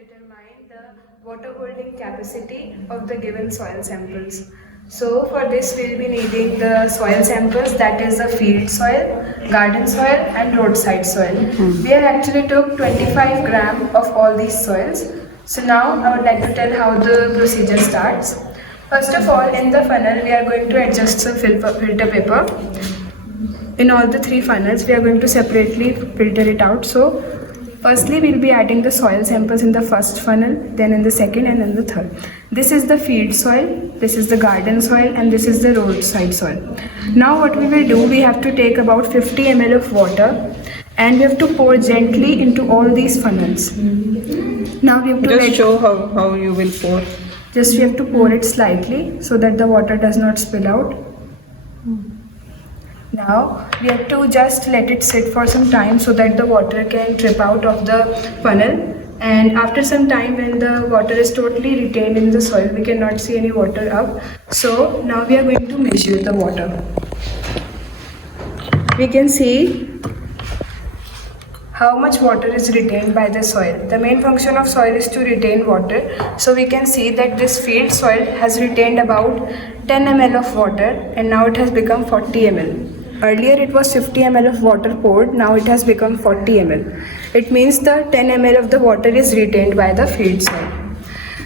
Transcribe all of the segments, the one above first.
determine the water holding capacity of the given soil samples. So for this we'll be needing the soil samples, that is the field soil, garden soil and roadside soil. We have actually took 25 gram of all these soils. So now I would like to tell how the procedure starts. First of all, in the funnel we are going to adjust some filter paper. In all the three funnels we are going to separately filter it out. So firstly, we'll be adding the soil samples in the first funnel, then in the second and then the third. This is the field soil, this is the garden soil and this is the roadside soil. Now what we will do, we have to take about 50 ml of water and we have to pour gently into all these funnels. Now we have to Just show how you will pour. Just we have to pour it slightly so that the water does not spill out. Now we have to just let it sit for some time so that the water can drip out of the funnel, and after some time when the water is totally retained in the soil, we cannot see any water up. So now we are going to measure the water. We can see how much water is retained by the soil. The main function of soil is to retain water. So we can see that this field soil has retained about 10 ml of water and now it has become 40 ml. Earlier it was 50 ml of water poured, now it has become 40 ml. It means the 10 ml of the water is retained by the field soil.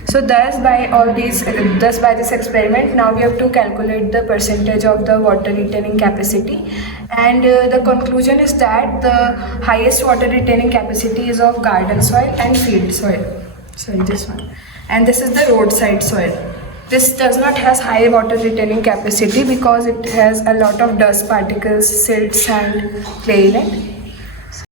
So thus by this experiment, now we have to calculate the percentage of the water retaining capacity, and the conclusion is that the highest water retaining capacity is of garden soil and field soil. Sorry, this one. And this is the roadside soil. This does not has high water retaining capacity because it has a lot of dust particles, silt, sand, clay in it.